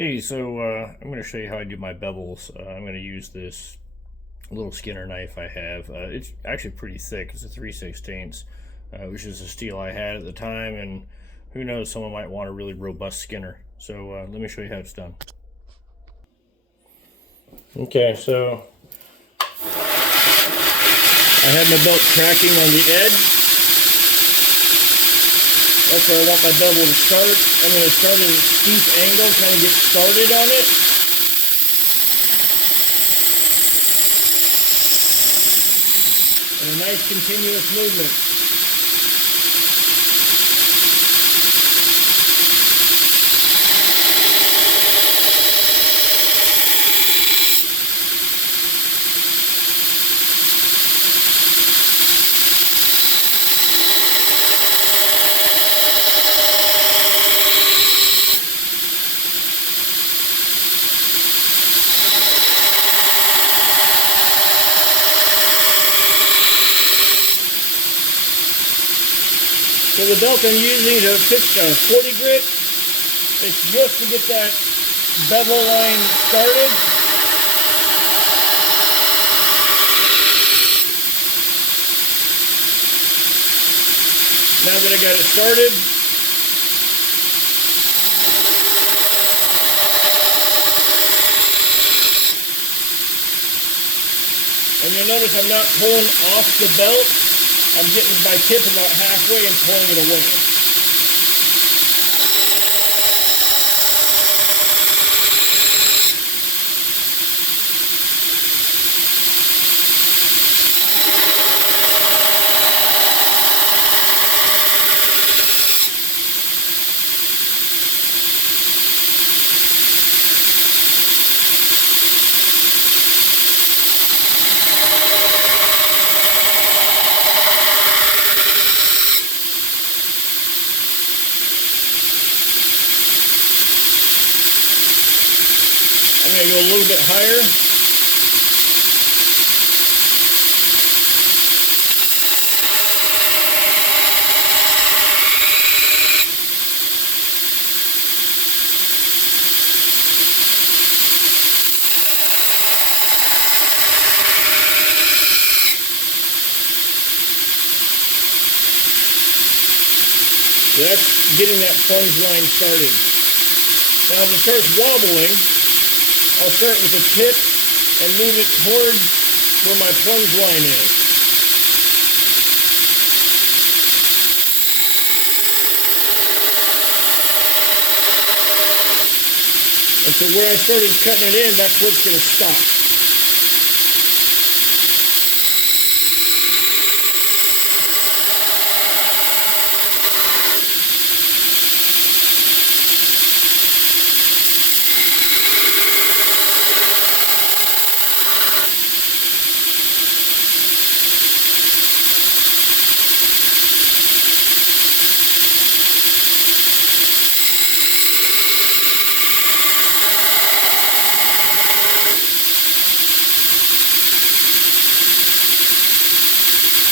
Hey, so I'm going to show you how I do my bevels. I'm going to use this little Skinner knife I have. It's actually pretty thick. It's a 3/16, which is a steel I had at the time, and who knows, someone might want a really robust Skinner. So let me show you how it's done. Okay, so I have my belt tracking on the edge. That's where I want my bevel to start. I'm going to start at a steep angle, kind of get started on it. And a nice continuous movement. So the belt I'm using is a 40 grit. It's just to get that bevel line started. Now that I got it started, and you'll notice I'm not pulling off the belt. I'm getting my tip about halfway and pulling it away. I'm going to go a little bit higher. So that's getting that plunge line started. Now if it starts wobbling, I'll start with the tip and move it towards where my plunge line is. And so where I started cutting it in, that's where it's going to stop.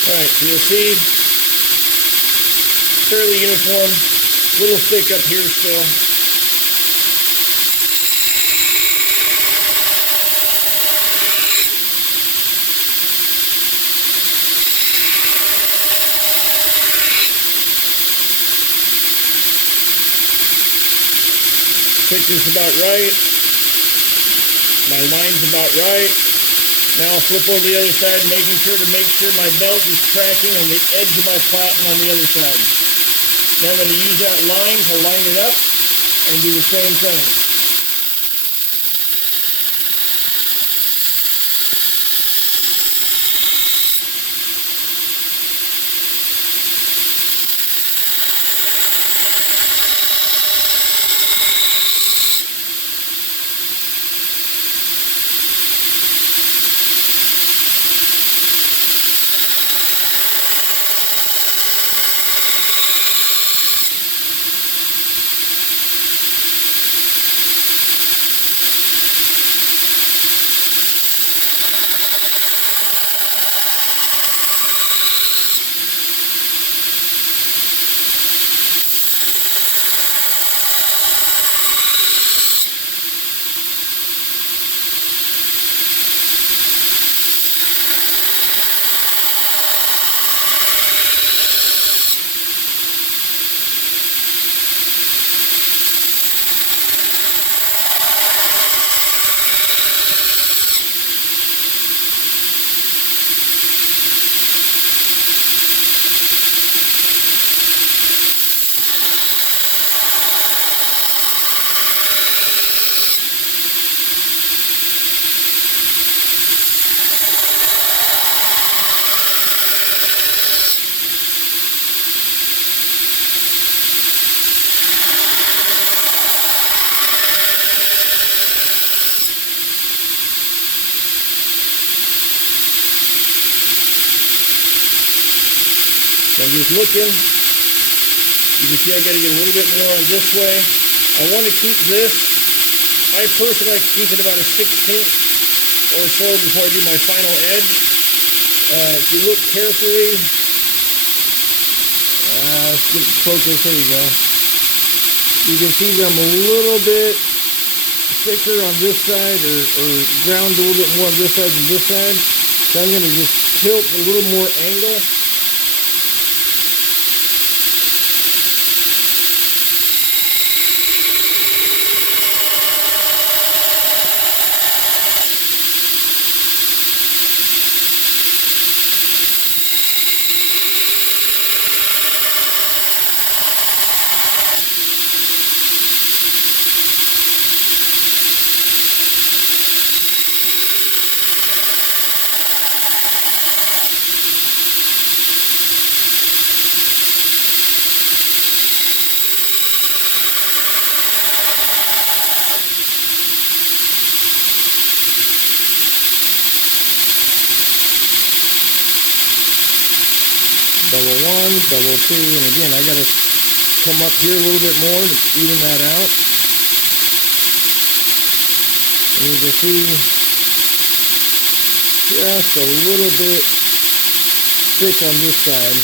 Alright, so you'll see, fairly uniform, a little thick up here still. Pitch is about right. My line's about right. Now I'll flip over the other side, making sure my belt is tracking on the edge of my platen on the other side. Then I'm going to use that line to line it up and do the same thing. I'm just looking. You can see I got to get a little bit more on this way. I want to keep this. I personally like to keep it about a 16th or so before I do my final edge. If you look carefully, let's get focus. There you go. You can see that I'm a little bit thicker on this side, or ground a little bit more on this side than this side. So I'm going to just tilt a little more angle. Double one, double two, and again, I got to come up here a little bit more to even that out. And you can see just a little bit thick on this side.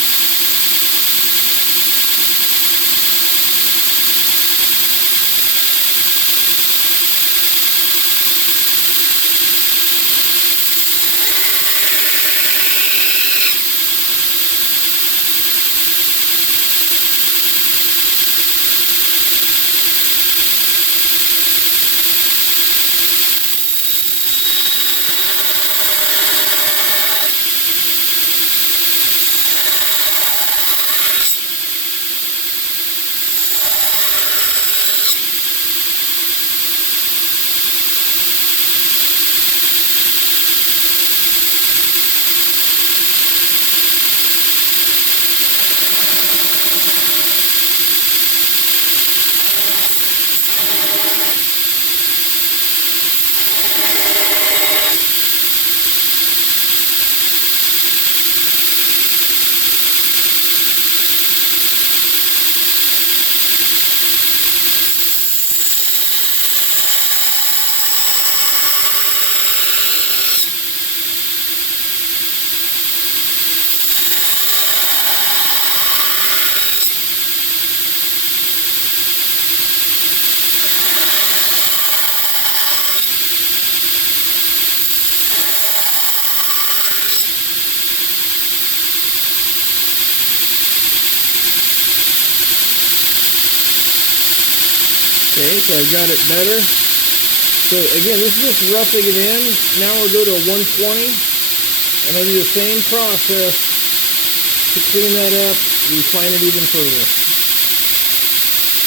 Okay, so I got it better. So again, this is just roughing it in. Now we'll go to a 120, and I'll do the same process to clean that up, refine it even further.